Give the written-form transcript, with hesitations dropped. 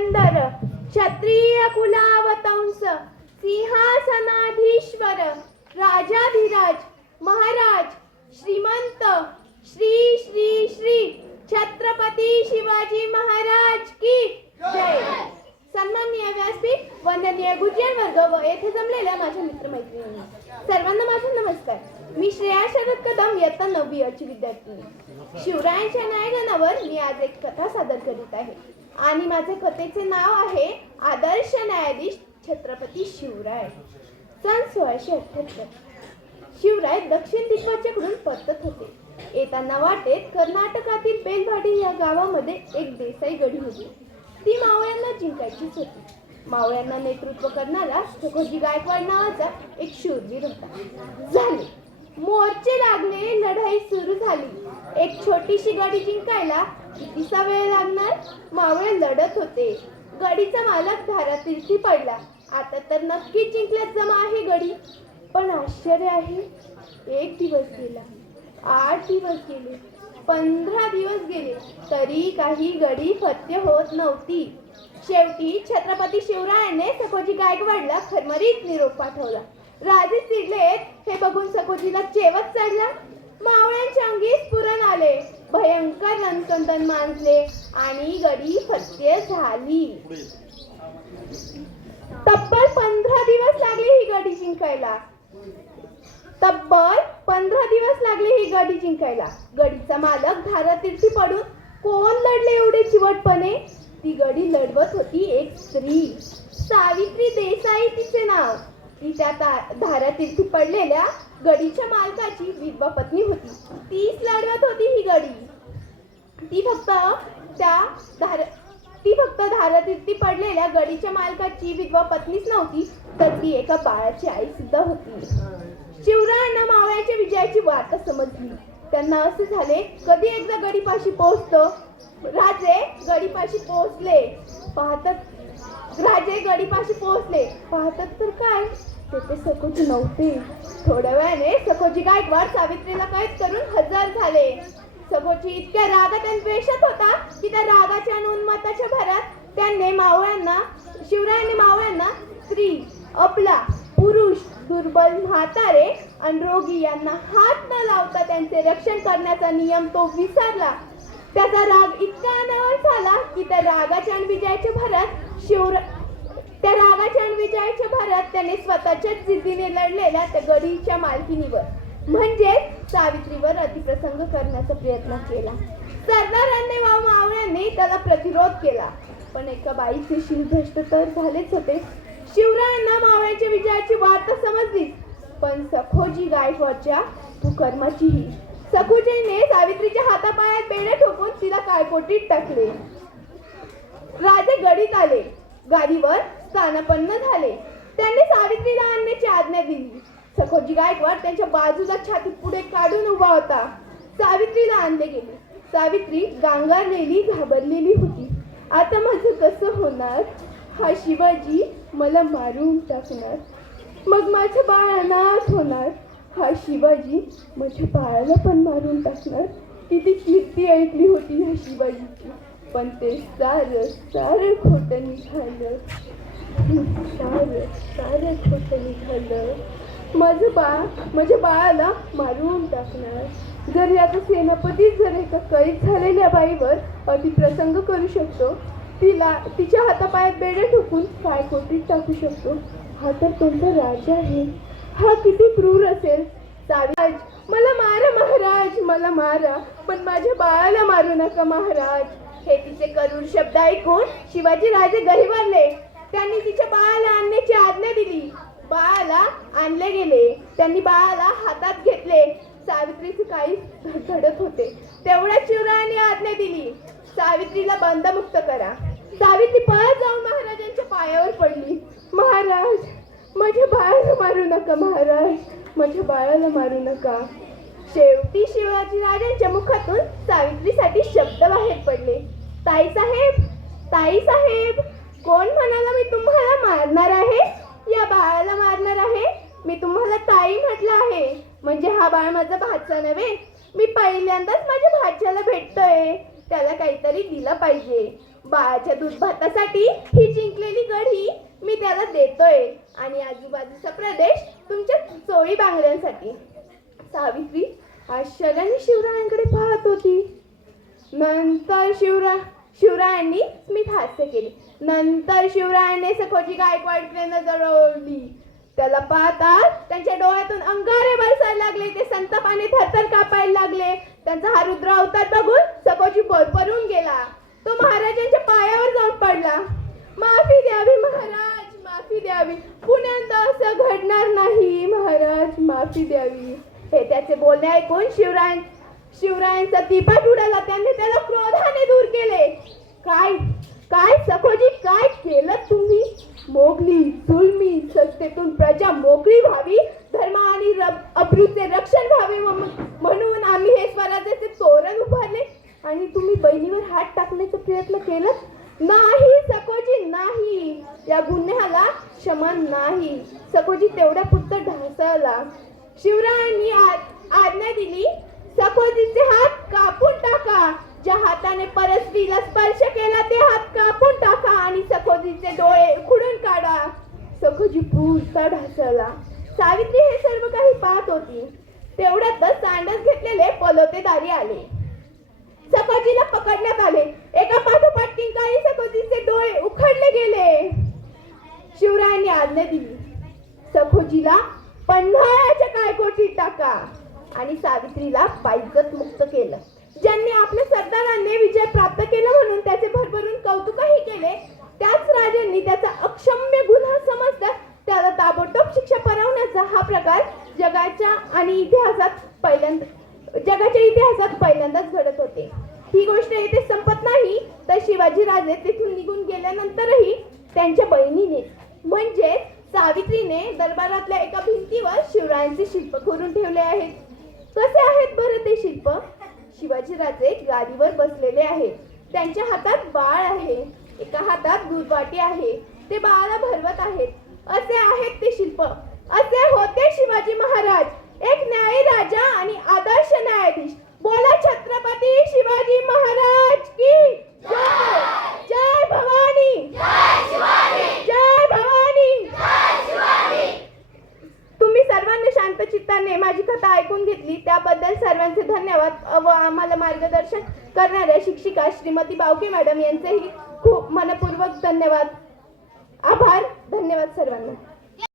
पुरंदर क्षत्रिय कुलावतंस सिंहासनाधीश्वर राजाधिराज महाराज श्रीमंत श्री श्री श्री छत्रपती शिवाजी महाराज की जय। सन्माननीय व्यासपीठ, वंदनीय गुरुजन वर्ग व येथे जमलेल्या माझ्या मित्रमैत्रिणींना सर्वांना माझा नमस्कार। मी श्रेया शरद कदम इयत्ता 9वी ची विद्यार्थिनी। शिवरायांच्या न्यायगणावर मी आज एक कथा सादर करीत आहे आणि माझ्या कथेचे नाव आहे आदर्श न्यायाधीश छत्रपती शिवराय। सन 1678 शिवराय दक्षिण दिग्गजाकडून परतत होते। येताना वाटेत कर्नाटकातील बेलवाडी या गावामध्ये एक देसाई गडी होती। ती मावळ्यांना जिंकायचीच होती। मावळ्यांना नेतृत्व करणारा सखोजी गायकवाड नावाचा एक शूरवीर होता। झाले मोर्चे लागले, लढाई सुरू झाली। एक छोटीशी गडी जिंकायला कितीसा वेळ लागणार? मावळे लढत होते। गडीचा मालक धारातीर्थी पडला। आता तर नक्कीच जिंकल्यात जमा आहे गडी। पण आश्चर्य आहे, 1 दिवस गेला, 8 दिवस गेले, 15 दिवस गेले, तरी काही गडी फत्य होत नव्हती। शेवटी छत्रपती शिवरायाने सखोजी गायकवाडला खरमरीत निरोप पाठवला। राजे चिडलेत हे बघून सखोजीला चेवत चढला। मावळ्यांच्या अंगी स्फुरण आले, भयंकर रणकंदन माजले आणि गडी फत्य झाली। तब्बल 15 दिवस लागले ही गडी जिंकायला। गडीचा मालक धारातीर्थी पडून कोण लढले एवढे चिवटपणे? ती गडी लढवत होती एक स्त्री, सावित्री देसाई तिचे नाव। ती त्या धारातीर्थी पडलेल्या गडीच्या मालकाची विधवा पत्नी होती। तीच लढवत होती ही गडी। ती फक्त धारातीर्थी पडलेल्या गडीच्या मालकाची विधवा पत्नीच नव्हती, तर ती एका बाळाची आई सुद्धा होती। शिवरायांना मावळ्यांच्या विजयाची वार्ता समजली। त्यांना असे झाले, कधी एकदा गडीपाशी पोहोचतो। राजे गडीपाशी पोहोचले पाहतात तर काय, तेथे सखोजी नव्हते। थोड्या वेळाने सखोजी गायकवाड सावित्रीला कैद करून हजर झाले। सखोजी इतक्या रागात आणि द्वेषात होता की त्या रागाच्या आणि उन्मादाच्या भरात शिवरायांनी मावळ्यांना स्त्री, अबला, पुरुष, दुर्बल, म्हातारे आणि रोगी यांना हात न लावता त्यांचे रक्षण करण्याचा नियम तो विसरला। त्याचा राग इतका अनावर झाला की त्या रागाच्या आणि विजयाच्या भरात त्याने स्वतःच्या जिद्दीने लढलेल्या त्या गडीच्या मालकिनीवर म्हणजे सावित्रीवर अतिप्रसंग करण्याचा प्रयत्न केला। सरदारांनी व मावळ्यांनी त्याला प्रतिरोध केला, पण एका बाईचे शिरभ्रष्ट तर झालेच होते। शिवरायांना मावळ्यांच्या विजयाची वार्ता समजली, पण सखोजी गायकवाडच्या कुकर्माचीही। सखोजीने सावित्रीच्या हातापायात बेडे ठोकून तिला काळकोटीत टाकले। राजे गडीत आले, गादीवर स्थानापन्न झाले। त्यांनी सावित्रीला आणण्याची आज्ञा दिली। सखोजी गायकवाड त्यांच्या बाजूला छाती पुढे काढून उभा होता। सावित्रीला आणले गेले। सावित्री गांगारलेली, घाबरलेली होती। आता माझं कसं होणार? हा शिवाजी मला मारून टाकणार, मग माझं बाळ अनाथ होणार। हा शिवाजी माझ्या बाळाला पण मारून टाकणार। किती कीर्ती ऐकली होती ह्या शिवाजीची, पण ते सारं खोटं निघालं। माझ्या बाळाला मारून टाकणार। जर याचा सेनापतीच जर एका कैद झालेल्या बाईवर अतिप्रसंग करू शकतो, तिच्या हातापायात बेडे ठोकून काळकोटीत टाकू शकतो, हा तर कोणता राजा आहे? हा किती क्रूर असेल। सावित्री, मला मारा महाराज, मला मारा, पण माझ्या बाळाला मारू नका महाराज। हे तिचे करूर शब्द ऐकून शिवाजी राजे गहिवरले। त्यांनी तिच्या बाळाला आणण्याची आज्ञा दिली। बाळाला आणले गेले। त्यांनी बाळाला हातात घेतले। सावित्रीचे काही धडधडत होते। तेवढ्यात शिवरायांनी आज्ञा दिली, सावित्रीला बंदमुक्त करा। सावित्री पळत जाऊन महाराजांच्या पायावर पडली। महाराज, माझ्या बाळाला मारू नका महाराज, माझ्या बाळाला मारू नका। शेवटी शिवाजी राजांच्या मुखातून सावित्रीसाठी शब्द बाहेर पडले, ताईसाहेब, ताईसाहेब। कोण म्हणाला मी तुम्हाला मारणार आहे? या बाळाला मारणार आहे? मी तुम्हाला ताई म्हटलं आहे, म्हणजे हा बाळ माझा भाचा नव्हे। मी पहिल्यांदाच माझ्या भाच्याला भेटतोय, त्याला काहीतरी दिलं पाहिजे। बाळाच्या दूध भातासाठी ही जिंकलेली गढी मी त्याला देतोय आणि आजूबाजूचा प्रदेश तुमच्या चोळी बांगड्यांसाठी. सावित्री आश्चर्याने शिवरायांकडे पाहत होती. नंतर शिवरायांनी स्मित हास्य केले. नंतर शिवरायाने सखोजी गायकवाडकडे नजर ओढली. त्याला पाहताच त्यांच्या डोळ्यातून अंगारे बरसायला लागले. ते संतापाने थरथर कापायला लागले. त्यांचा हा रुद्र अवतार बघून सखोजी भरभरून गेला. तो महाराजांच्या पायावर जाऊन पडला. माफी द्यावी महाराज, माफी द्यावी. पुन्हा असं घडणार नाही महाराज, माफी द्यावी. हे त्याचे बोलणे ऐकून शिवरायांचा तिपाट उडाला. त्यांनी त्याला क्रोधाने दूर केले. काय काय सखोजी, काय केलं तुम्ही? मोगली जुलमी सत्तेतून प्रजा मोकळी व्हावी, धर्म आणि अब्रूचे रक्षण व्हावे म्हणून आम्ही हे स्वराज्याचे तोरण उभारले आणि तुम्ही बहिणीवर हात टाकण्याचा प्रयत्न केला? नाही सखोजी, नाही. या गुन्ह्याला शमन नाही. सखोजी तेवढ्या पुरतं ढासळला. शिवरायांनी आज्ञा दिली, सखोजीचे हात कापून टाका. ज्या हाताने परस्त्रीला स्पर्श केला ते हात कापून टाका आणि सखोजीचे डोळे खुडून काढा. सखोजी पुरता ढासळला. सावित्री हे सर्व काही पाहत होती. तेवढ्यातच सांडस घेतलेले पलोतेदारी आले. सखोजीला पकडण्यात आले. एका पाठोपाठ किंकाळी सखोजीचे डोळे उखडले गेले. शिवरायांनी आज्ञा दिली, सखोजीला पन्हाळ्याच्या कायकोटीत टाका आणि सावित्रीला बाइज्जत मुक्त केलं. ज्यांनी आपल्या सरदारांनी विजय प्राप्त केला म्हणून त्याचे भरभरून कौतुकही केले, त्याच राजांनी त्याचा अक्षम्य गुन्हा समजता त्याला ताबडतोब शिक्षा परावण्याचा हा प्रकार जगाच्या इतिहासात पहिल्यांदाच घडत होते. ही गोष्ट येथे संपत नाही, तर शिवाजी राजे तिथून निघून गेल्यानंतरही त्यांच्या बहिणीने म्हणजे सावित्रीने दरबारातल्या एका भिंतीवर शिवरायांचे शिल्प कोरून ठेवले आहेत. कसे आहेत बरं ते शिल्प? शिवाजी राजे गादीवर बसलेले आहेत. त्यांच्या हातात बाळ आहे. एका हातात दूधवाटी आहे. ते बाळाला भरवत आहेत. असे आहेत ते शिल्प. असे होते शिवाजी महाराज, एक न्यायी राजा आणि आदर्श न्यायाधीश. बोला छत्रपती शिवाजी महाराज की जय. जय भवानी, जय शिवाजी, जय भवानी, जय शिवाजी. तुम्ही सर्वांनी शांत चित्ताने माझी कथा ऐकून घेतली त्याबद्दल सर्वांचे धन्यवाद व आम्हाला मार्गदर्शन करणाऱ्या शिक्षिका श्रीमती बावके मॅडम यांचेही खूप मनपूर्वक धन्यवाद. आभार. धन्यवाद सर्वांना.